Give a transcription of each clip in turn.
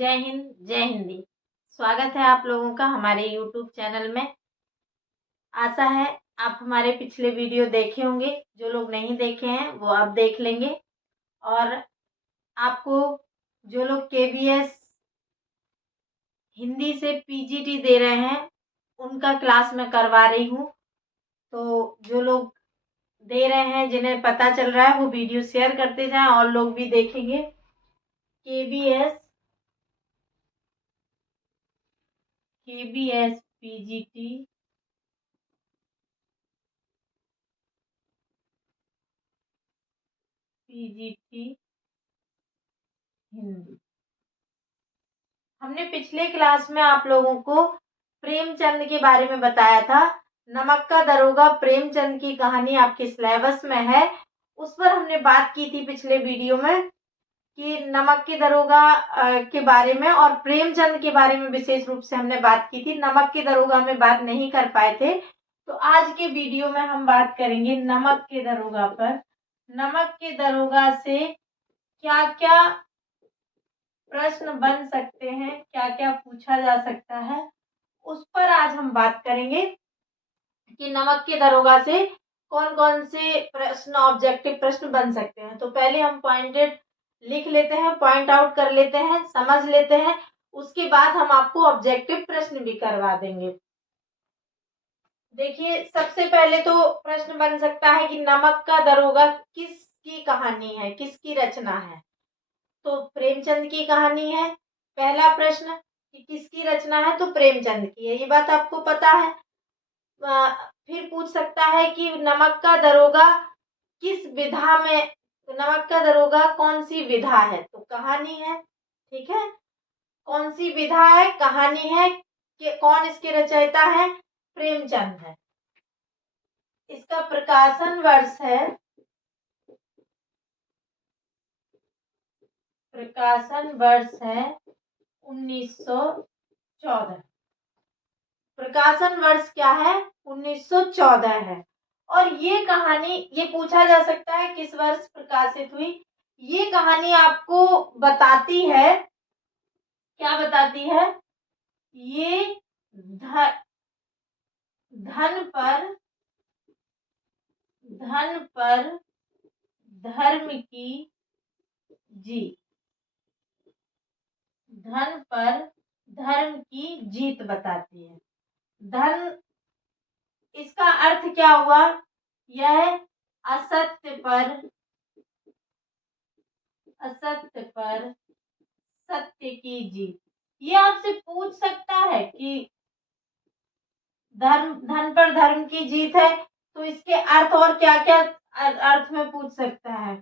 जय हिंद, जय हिंदी। स्वागत है आप लोगों का हमारे YouTube चैनल में। आशा है आप हमारे पिछले वीडियो देखे होंगे। जो लोग नहीं देखे हैं वो अब देख लेंगे। और आपको जो लोग KVS हिंदी से PGT दे रहे हैं उनका क्लास मैं करवा रही हूँ। तो जो लोग दे रहे हैं, जिन्हें पता चल रहा है, वो वीडियो शेयर करते जाएं और लोग भी देखेंगे। KVS PGT Hindi. हमने पिछले क्लास में आप लोगों को प्रेमचंद के बारे में बताया था। नमक का दरोगा प्रेमचंद की कहानी आपके सिलेबस में है। उस पर हमने बात की थी पिछले वीडियो में कि नमक के दरोगा के बारे में और प्रेमचंद के बारे में विशेष रूप से हमने बात की थी। नमक के दरोगा में बात नहीं कर पाए थे, तो आज के वीडियो में हम बात करेंगे नमक के दरोगा पर। नमक के दरोगा से क्या क्या प्रश्न बन सकते हैं, क्या क्या पूछा जा सकता है, उस पर आज हम बात करेंगे कि नमक के दरोगा से कौन कौन से प्रश्न, ऑब्जेक्टिव प्रश्न बन सकते हैं। तो पहले हम पॉइंटेड लिख लेते हैं, पॉइंट आउट कर लेते हैं, समझ लेते हैं। उसके बाद हम आपको ऑब्जेक्टिव प्रश्न भी करवा देंगे। देखिए, सबसे पहले तो प्रश्न बन सकता है कि नमक का दरोगा किसकी कहानी है, किसकी रचना है। तो प्रेमचंद की कहानी है। पहला प्रश्न कि किसकी रचना है, तो प्रेमचंद की है, ये बात आपको पता है। फिर पूछ सकता है कि नमक का दरोगा किस विधा में, नमक का दरोगा कौन सी विधा है, तो कहानी है। ठीक है, कौन सी विधा है, कहानी है, कि कौन इसके रचयिता है, प्रेमचंद है। इसका प्रकाशन वर्ष है, प्रकाशन वर्ष है 1914। प्रकाशन वर्ष क्या है, 1914 है। और ये कहानी, ये पूछा जा सकता है किस वर्ष प्रकाशित हुई। ये कहानी आपको बताती है, क्या बताती है, ये धन पर धर्म की जीत, धन पर धर्म की जीत बताती है। धन, इसका अर्थ क्या हुआ, यह असत्य पर सत्य की जीत। ये आपसे पूछ सकता है कि धन पर धर्म की जीत है, तो इसके अर्थ और क्या क्या अर्थ में पूछ सकता है।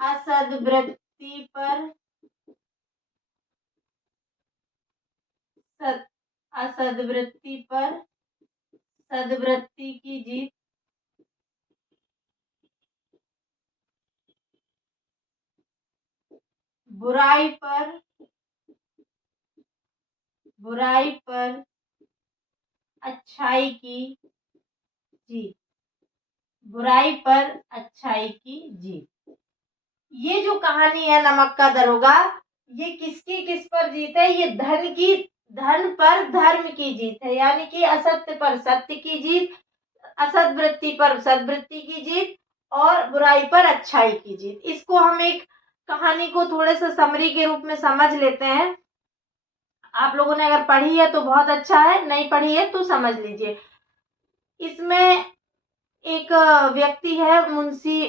असद्वृत्ति पर सद्वृत्ति की जीत, बुराई पर अच्छाई की जीत, बुराई पर अच्छाई की जीत। ये जो कहानी है नमक का दरोगा, ये किसकी किस पर जीत है, ये धन पर धर्म की जीत है, यानी कि असत्य पर सत्य की जीत, असद्वृत्ति पर सद्वृत्ति की जीत और बुराई पर अच्छाई की जीत। इसको हम एक कहानी को थोड़े से समरी के रूप में समझ लेते हैं। आप लोगों ने अगर पढ़ी है तो बहुत अच्छा है, नहीं पढ़ी है तो समझ लीजिए। इसमें एक व्यक्ति है, मुंशी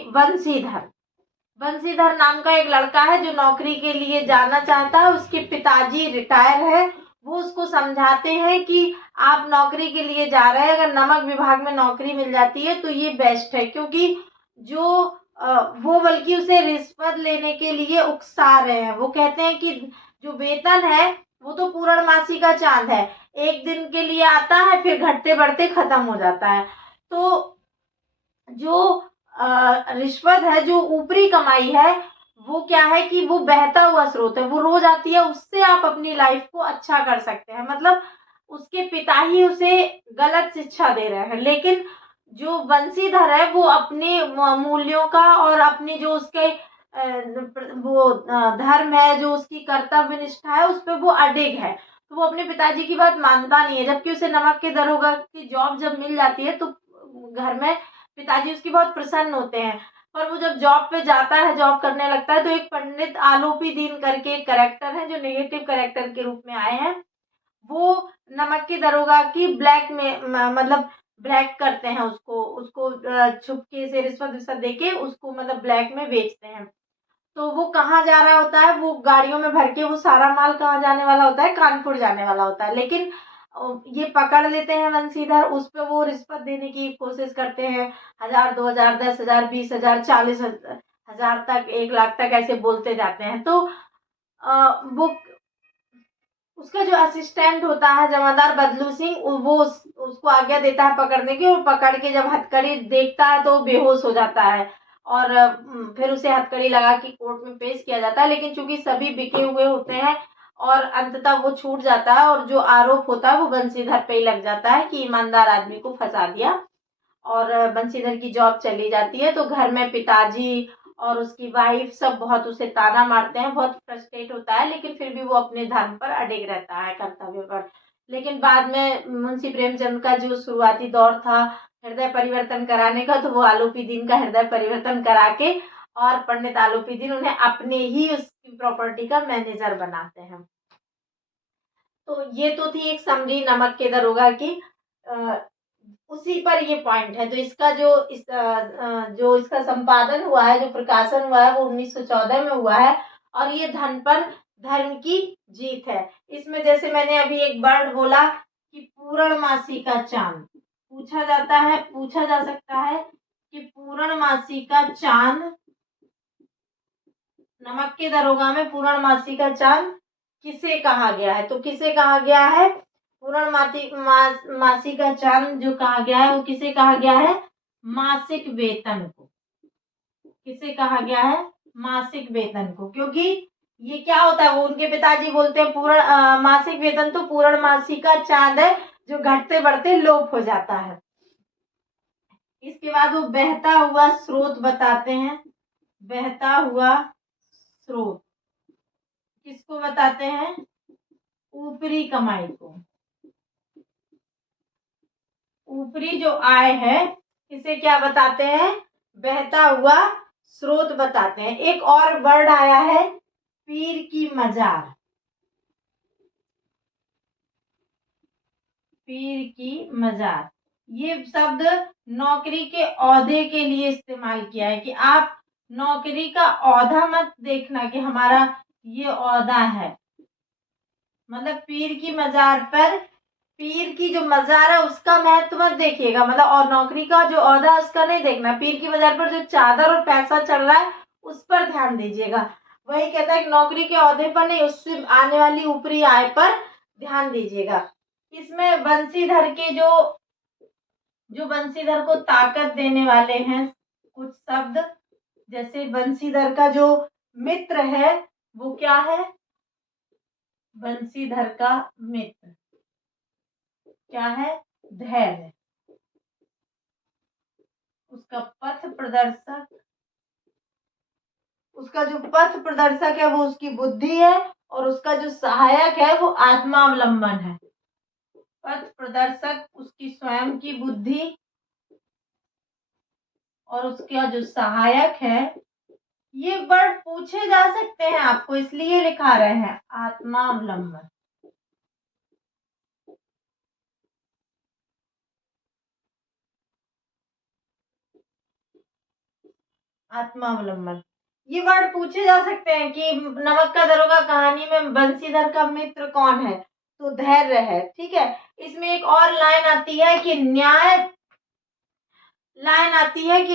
बंशीधर नाम का एक लड़का है जो नौकरी के लिए जाना चाहता है। उसके पिताजी रिटायर है। वो उसको समझाते हैं कि आप नौकरी के लिए जा रहे हैं, अगर नमक विभाग में नौकरी मिल जाती है तो ये बेस्ट है, क्योंकि वो बल्कि उसे रिश्वत लेने के लिए उकसा रहे हैं। वो कहते हैं कि जो वेतन है वो तो पूर्णमासी का चांद है, एक दिन के लिए आता है फिर घटते बढ़ते खत्म हो जाता है। तो जो रिश्वत है, जो ऊपरी कमाई है, वो क्या है कि वो बहता हुआ स्रोत है, वो रोज आती है, उससे आप अपनी लाइफ को अच्छा कर सकते हैं। मतलब उसके पिता ही उसे गलत शिक्षा दे रहे हैं, लेकिन जो बंशीधर है वो अपने मूल्यों का और अपनी जो उसके वो धर्म है, जो उसकी कर्तव्य निष्ठा है, उस पर वो अडिग है। तो वो अपने पिताजी की बात मानता नहीं है, जबकि उसे नमक के दरोगा की जॉब जब मिल जाती है तो घर में पिताजी उसकी बहुत प्रसन्न होते हैं। पर वो जब जॉब पे जाता है, जॉब करने लगता है, तो एक पंडित आलोपी दीन करके एक कैरेक्टर है, जो नेगेटिव कैरेक्टर के रूप में आए हैं, वो नमक की दरोगा की ब्लैक में मतलब ब्लैक करते हैं, उसको उसको छुपके से रिश्वत विश्वत देके उसको मतलब ब्लैक में बेचते हैं। तो वो कहाँ जा रहा होता है, वो गाड़ियों में भर के वो सारा माल कहाँ जाने वाला होता है, कानपुर जाने वाला होता है। लेकिन ये पकड़ लेते हैं वंशीधर, उस पे वो रिश्वत देने की कोशिश करते हैं। 1000, 2000, 10,000, 20,000, 40,000 तक, 1 लाख तक ऐसे बोलते जाते हैं। तो वो उसका जो असिस्टेंट होता है जमादार बदलू सिंह, वो उसको आज्ञा देता है पकड़ने की, और पकड़ के जब हथकड़ी देखता है तो बेहोश हो जाता है। और फिर उसे हथकड़ी लगा के कोर्ट में पेश किया जाता है। लेकिन चूंकि सभी बिके हुए होते हैं और अंततः वो छूट जाता है, और जो आरोप होता है वो बंशीधर पे ही लग जाता है कि ईमानदार आदमी को फंसा दिया, और बंशीधर की जॉब चली जाती है। तो घर में पिताजी और उसकी वाइफ सब बहुत उसे ताना मारते हैं, बहुत फ्रस्ट्रेट होता है, लेकिन फिर भी वो अपने धर्म पर अडिग रहता है, कर्तव्य पर। लेकिन बाद में मुंशी प्रेमचंद का जो शुरुआती दौर था हृदय परिवर्तन कराने का, तो वो आलोपी दीन का हृदय परिवर्तन करा के, और पंडित आलोपी दीन उन्हें अपने ही उसकी प्रॉपर्टी का मैनेजर बनाते हैं। तो ये तो थी एक समरी नमक के दरोगा की। उसी पर ये पॉइंट है। तो इसका जो इसका संपादन हुआ है, जो प्रकाशन हुआ है, वो 1914 में हुआ है, और ये धन पर धर्म की जीत है। इसमें जैसे मैंने अभी एक वर्ड बोला कि पूर्णमासी का चांद, पूछा जा सकता है कि पूर्णमासी का चांद, नमक के दरोगा में पूर्णमासी का चांद किसे कहा गया है? तो किसे कहा गया है? मासी का चांद जो कहा गया है, वो किसे कहा गया है? मासिक वेतन को। किसे कहा गया है? मासिक वेतन को। क्योंकि ये क्या होता है, वो उनके पिताजी बोलते हैं मासिक वेतन तो पूर्णमासी का चांद है, जो घटते बढ़ते लोप हो जाता है। इसके बाद वो बहता हुआ स्रोत बताते हैं। बहता हुआ स्रोत किसको बताते हैं? ऊपरी कमाई को। ऊपरी जो आय है, इसे क्या बताते हैं? बहता हुआ स्रोत बताते हैं। एक और वर्ड आया है, पीर की मजार। पीर की मजार, ये शब्द नौकरी के ओहदे के लिए इस्तेमाल किया है, कि आप नौकरी का ओहदा मत देखना कि हमारा ये ओहदा है। मतलब पीर की मजार पर, पीर की जो मजार है उसका महत्व मत देखिएगा, मतलब, और नौकरी का जो ओहदा है उसका नहीं देखना। पीर की मजार पर जो चादर और पैसा चल रहा है उस पर ध्यान दीजिएगा। वही कहता है कि नौकरी के ओहदे पर नहीं, उससे आने वाली ऊपरी आय पर ध्यान दीजिएगा। इसमें बंशीधर के जो बंशीधर को ताकत देने वाले हैं कुछ शब्द, जैसे बंशीधर का जो मित्र है वो क्या है? बंशीधर का मित्र क्या है? धैर्य। उसका पथ प्रदर्शक, उसका जो पथ प्रदर्शक है वो उसकी बुद्धि है, और उसका जो सहायक है वो आत्मावलंबन है। पथ प्रदर्शक उसकी स्वयं की बुद्धि, और उसका जो सहायक है, ये वर्ड पूछे जा सकते हैं आपको, इसलिए लिखा रहे हैं आत्मावलंबन। आत्मावलंबन, ये वर्ड पूछे जा सकते हैं कि नमक का दरोगा कहानी में बंशीधर का मित्र कौन है? तो धैर्य है। ठीक है। इसमें एक और लाइन आती है कि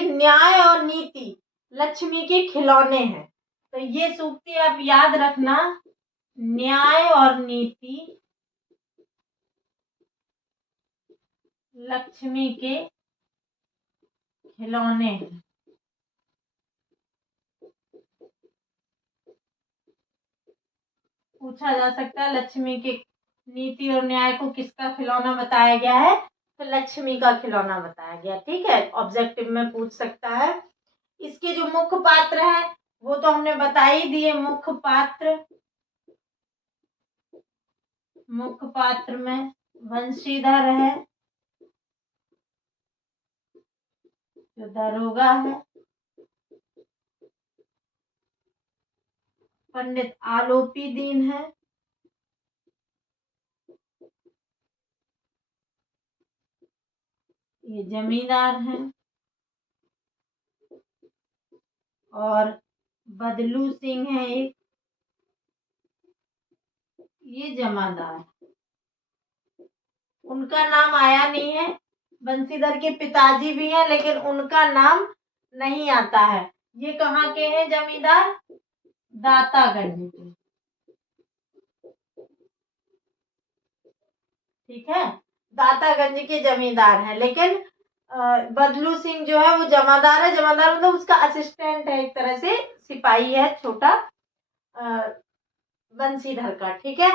न्याय और नीति लक्ष्मी के खिलौने हैं। तो ये सूक्ति आप याद रखना, न्याय और नीति लक्ष्मी के खिलौने हैं। पूछा जा सकता है लक्ष्मी के, नीति और न्याय को किसका खिलौना बताया गया है? तो लक्ष्मी का खिलौना बताया गया। ठीक है, ऑब्जेक्टिव में पूछ सकता है। इसके जो मुख्य पात्र हैं वो तो हमने बता ही दिए। मुख्य पात्र में बंशीधर है जो दरोगा है, पंडित आलोपी दीन है, ये जमींदार है, और बदलू सिंह है एक, ये जमादार। उनका नाम आया नहीं है। बंशीधर के पिताजी भी हैं लेकिन उनका नाम नहीं आता है। ये कहाँ के हैं जमींदार? दातागंज के। ठीक है, दातागंज के जमींदार हैं। लेकिन बदलू सिंह जो है वो जमादार है। जमादार मतलब उसका असिस्टेंट है, एक तरह से सिपाही है छोटा बंशीधर का। ठीक है,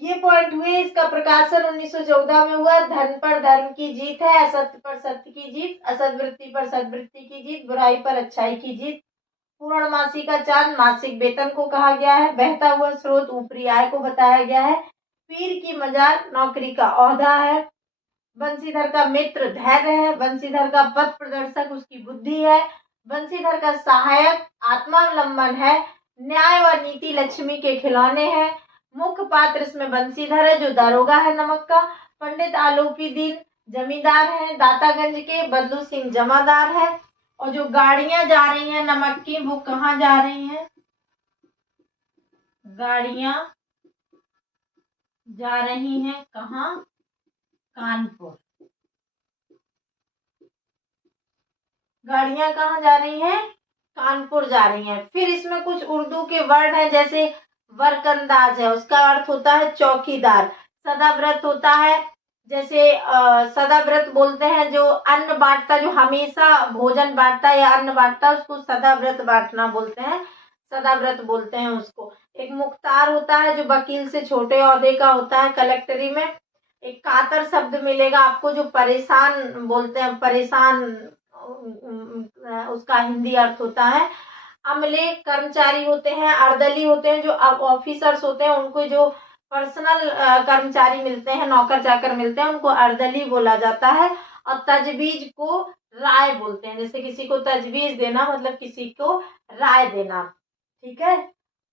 ये पॉइंट हुए। इसका प्रकाशन 1914 में हुआ। धर्म पर धर्म की जीत है, असत्य पर सत्य की जीत, असद्वृत्ति पर सद्वृत्ति की जीत, बुराई पर अच्छाई की जीत। पूर्णमासी का चांद मासिक वेतन को कहा गया है। बहता हुआ स्रोत ऊपरी आय को बताया गया है। पीर की मजार नौकरी का ओहदा है। बंशीधर का मित्र धैर्य है। बंशीधर का पथ प्रदर्शक उसकी बुद्धि है। बंशीधर का सहायक आत्मावलंबन है। न्याय व नीति लक्ष्मी के खिलौने हैं। मुख्य पात्र इसमें बंशीधर है जो दारोगा है नमक का। पंडित आलोपी दीन जमींदार है दातागंज के। बदलू सिंह जमादार है। और जो गाड़ियां जा रही हैं नमक की, वो कहाँ जा रही हैं? गाड़ियां जा रही हैं कहाँ? कानपुर। गाड़ियां कहाँ जा रही हैं? कानपुर जा रही हैं। फिर इसमें कुछ उर्दू के वर्ड हैं, जैसे वर्कंदाज है, उसका अर्थ होता है चौकीदार। सदाव्रत होता है, जैसे सदाव्रत बोलते हैं जो अन्न बांटता, जो हमेशा भोजन बांटता या अन्न बांटता, उसको सदाव्रत बांटना बोलते हैं, सदाव्रत बोलते हैं उसको। एक मुख्तार होता है जो वकील से छोटे ओहदे का होता है कलेक्टरी में। एक कातर शब्द मिलेगा आपको जो परेशान बोलते हैं, परेशान उसका हिंदी अर्थ होता है। अमले कर्मचारी होते हैं। अर्दली होते हैं जो ऑफिसर्स होते हैं, उनको जो पर्सनल कर्मचारी मिलते हैं, नौकर चाकर मिलते हैं, उनको अर्दली बोला जाता है। और तजवीज को राय बोलते हैं, जैसे किसी को तजवीज देना मतलब किसी को राय देना। ठीक है,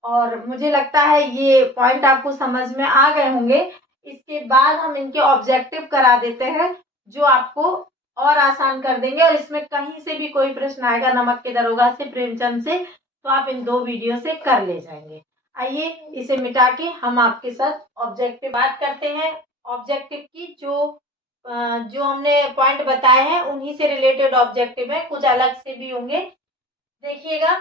और मुझे लगता है ये पॉइंट आपको समझ में आ गए होंगे। इसके बाद हम इनके ऑब्जेक्टिव करा देते हैं जो आपको और आसान कर देंगे। और इसमें कहीं से भी कोई प्रश्न आएगा नमक के दरोगा से, प्रेमचंद से, तो आप इन दो वीडियो से कर ले जाएंगे। आइए इसे मिटा के हम आपके साथ ऑब्जेक्टिव बात करते हैं। ऑब्जेक्टिव की जो हमने पॉइंट बताए हैं उन्हीं से रिलेटेड ऑब्जेक्टिव है, कुछ अलग से भी होंगे। देखिएगा,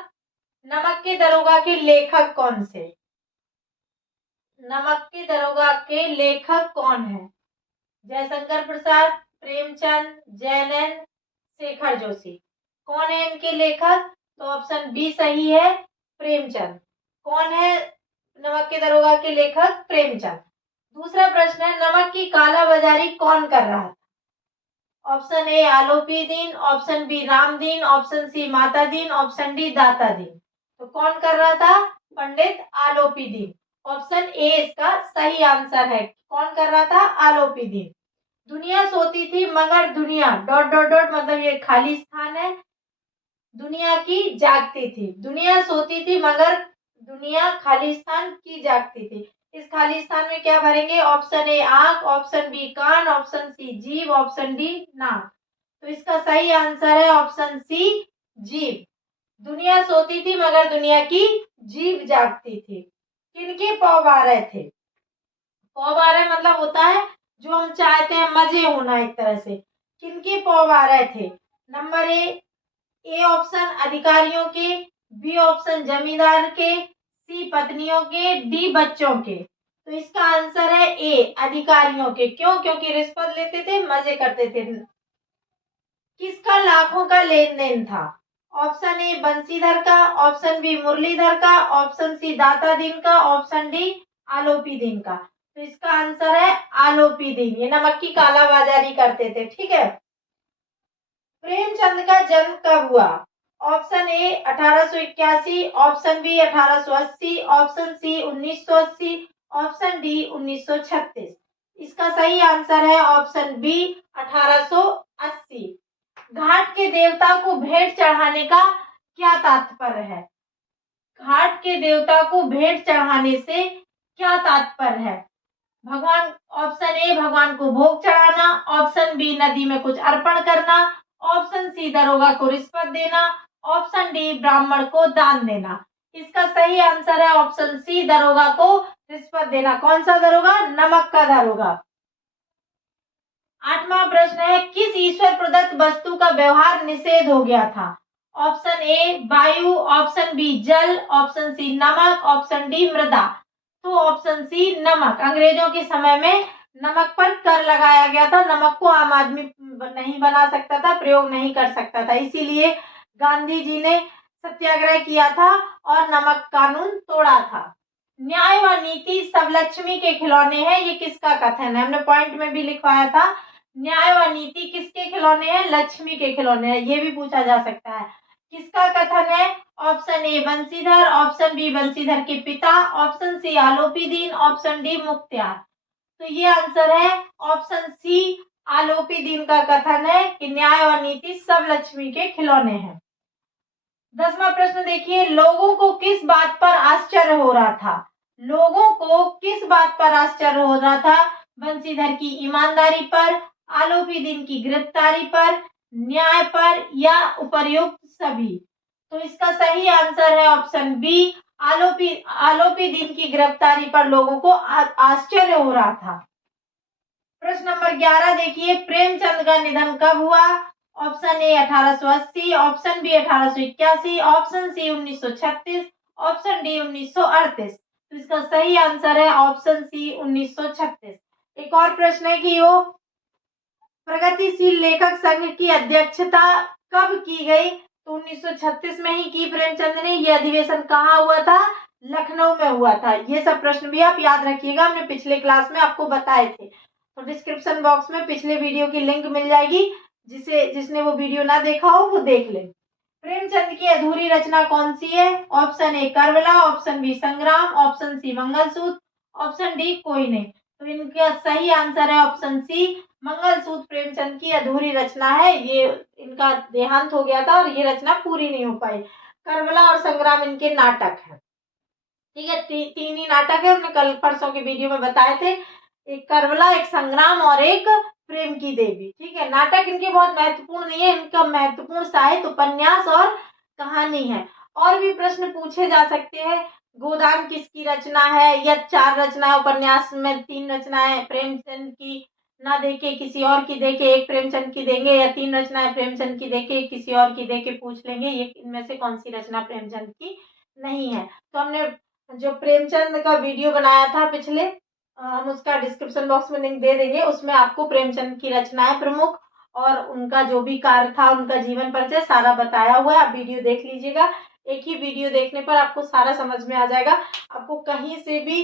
नमक के दरोगा के लेखक कौन से? नमक के दरोगा के लेखक कौन है? जयशंकर प्रसाद, प्रेमचंद, जैनन, शेखर जोशी। कौन है इनके लेखक? तो ऑप्शन बी सही है, प्रेमचंद। कौन है नमक के दरोगा के लेखक? प्रेमचंद। दूसरा प्रश्न है, नमक की कालाबाजारी कौन कर रहा था? Option A Alopi Deen, option B Ram Deen, option C माता दीन, ऑप्शन डी दाता दीन। तो कौन कर रहा था? पंडित आलोपी दीन। ऑप्शन ए इसका सही आंसर है। कौन कर रहा था? आलोपी दीन। दुनिया सोती थी मगर दुनिया डॉट डॉट डॉट मतलब ये खाली स्थान है। दुनिया की जागती थी। दुनिया सोती थी मगर दुनिया खाली स्थान की जागती थी। इस खाली स्थान में क्या भरेंगे? ऑप्शन ए आंख, ऑप्शन बी कान, ऑप्शन सी जीभ, ऑप्शन डी नाक। तो इसका सही आंसर है ऑप्शन सी जीभ। दुनिया सोती थी मगर दुनिया की जीभ जागती थी। किनके पौ 12 थे? पौ 12 मतलब होता है जो हम चाहते हैं मजे होना एक तरह से। किनके पौ 12 थे? नंबर ए ऑप्शन अधिकारियों के, बी ऑप्शन जमींदार के, सी पत्नियों के, डी बच्चों के। तो इसका आंसर है ए अधिकारियों के। क्यों? क्योंकि रिश्वत लेते थे, मजे करते थे। किसका लाखों का लेन देन था? ऑप्शन ए बंशीधर का, ऑप्शन बी मुरलीधर का, ऑप्शन सी दाता दीन का, ऑप्शन डी आलोपी दीन का। तो इसका आंसर है आलोपी दीन। ये नमक की कालाबाजारी करते थे। ठीक है, प्रेमचंद का जन्म कब हुआ? Option A 1881, option B 1880, option C 1980, option D 1936। इसका सही आंसर है ऑप्शन बी 1880। घाट के देवता को भेंट चढ़ाने का क्या तात्पर्य है? घाट के देवता को भेंट चढ़ाने से क्या तात्पर्य है? भगवान, ऑप्शन ए भगवान को भोग चढ़ाना, ऑप्शन बी नदी में कुछ अर्पण करना, ऑप्शन सी दरोगा को रिश्वत देना, ऑप्शन डी ब्राह्मण को दान देना। इसका सही आंसर है ऑप्शन सी दरोगा को रिश्वत देना। कौन सा दरोगा? नमक का दरोगा। 8वां प्रश्न है, किस ईश्वर प्रदत्त वस्तु का व्यवहार निषेध हो गया था? ऑप्शन ए वायु, ऑप्शन बी जल, ऑप्शन सी नमक, ऑप्शन डी मृदा। तो ऑप्शन सी नमक। अंग्रेजों के समय में नमक पर कर लगाया गया था। नमक को आम आदमी नहीं बना सकता था, प्रयोग नहीं कर सकता था, इसीलिए गांधी जी ने सत्याग्रह किया था और नमक कानून तोड़ा था। न्याय व नीति सब लक्ष्मी के खिलौने हैं, ये किसका कथन है? हमने पॉइंट में भी लिखवाया था। न्याय व नीति किसके खिलौने हैं? लक्ष्मी के खिलौने हैं। ये भी पूछा जा सकता है। किसका कथन है? Option A Banshidhar, option B Banshidhar के पिता, ऑप्शन सी आलोपी दीन, ऑप्शन डी मुख्तियार। तो ये आंसर है ऑप्शन सी आलोपी दीन का कथन है कि न्याय और नीति सब लक्ष्मी के खिलौने हैं। 10वां प्रश्न देखिए, लोगों को किस बात पर आश्चर्य हो रहा था? लोगों को किस बात पर आश्चर्य हो रहा था? बंशीधर की ईमानदारी पर, आलोपी दीन की गिरफ्तारी पर, न्याय पर या उपर्युक्त सभी। तो इसका सही आंसर है ऑप्शन बी आलोपी दीन की गिरफ्तारी पर लोगों को आश्चर्य हो रहा था। प्रश्न नंबर 11 देखिए, प्रेमचंद का निधन कब हुआ? Option A 1880, option B 1881, option C 1936, option D 1938। तो इसका सही आंसर है ऑप्शन सी 1936। एक और प्रश्न है कि वो प्रगतिशील लेखक संघ की अध्यक्षता कब की गई? तो 1936 में ही की प्रेमचंद ने। यह अधिवेशन कहाँ हुआ था? लखनऊ में हुआ था। ये सब प्रश्न भी आप याद रखिएगा, हमने पिछले क्लास में आपको बताए थे। तो डिस्क्रिप्शन बॉक्स में पिछले वीडियो की लिंक मिल जाएगी, जिसने वो वीडियो ना देखा हो वो देख ले। प्रेमचंद की अधूरी रचना कौन सी है? Option A Karbala, option B Sangram, option C Mangalsutra, option D कोई नहीं। तो इनका सही आंसर है ऑप्शन सी मंगलसूत्र प्रेमचंद की अधूरी रचना है। ये इनका देहांत हो गया था और ये रचना पूरी नहीं हो पाई। करबला और संग्राम इनके नाटक है। ठीक है, तीन ही नाटक है, हमने कल परसों के वीडियो में बताए थे। एक करबला, एक संग्राम और एक प्रेम की देवी। ठीक है, नाटक इनके बहुत महत्वपूर्ण नहीं है, इनका महत्वपूर्ण साहित्य उपन्यास और कहानी है। और भी प्रश्न पूछे जा सकते हैं, गोदान किसकी रचना है? या 4 रचना उपन्यास में 3 रचनाएं प्रेमचंद की ना देके किसी और की देके एक प्रेमचंद की देंगे, या 3 रचनाएं प्रेमचंद की देके किसी और की देके पूछ लेंगे ये इनमें से कौन सी रचना प्रेमचंद की नहीं है। तो हमने जो प्रेमचंद का वीडियो बनाया था पिछले, हम उसका डिस्क्रिप्शन बॉक्स में लिंक दे देंगे। उसमें आपको प्रेमचंद की रचनाएं प्रमुख और उनका जो भी कार्य था, उनका जीवन परिचय सारा बताया हुआ है। आप वीडियो देख लीजिएगा। एक ही वीडियो देखने पर आपको सारा समझ में आ जाएगा। आपको कहीं से भी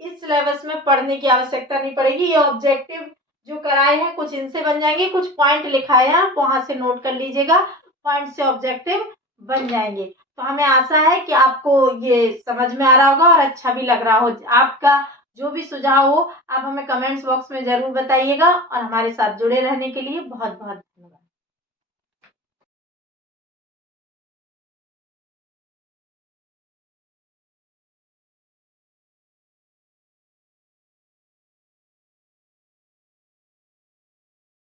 इस सिलेबस में पढ़ने की आवश्यकता नहीं पड़ेगी। ये ऑब्जेक्टिव जो कराए हैं कुछ इनसे बन जाएंगे, कुछ पॉइंट लिखाए हैं, आप वहां से नोट कर लीजिएगा, पॉइंट से ऑब्जेक्टिव बन जाएंगे। तो हमें आशा है कि आपको ये समझ में आ रहा होगा और अच्छा भी लग रहा हो। आपका जो भी सुझाव हो आप हमें कमेंट्स बॉक्स में जरूर बताइएगा। और हमारे साथ जुड़े रहने के लिए बहुत बहुत धन्यवाद।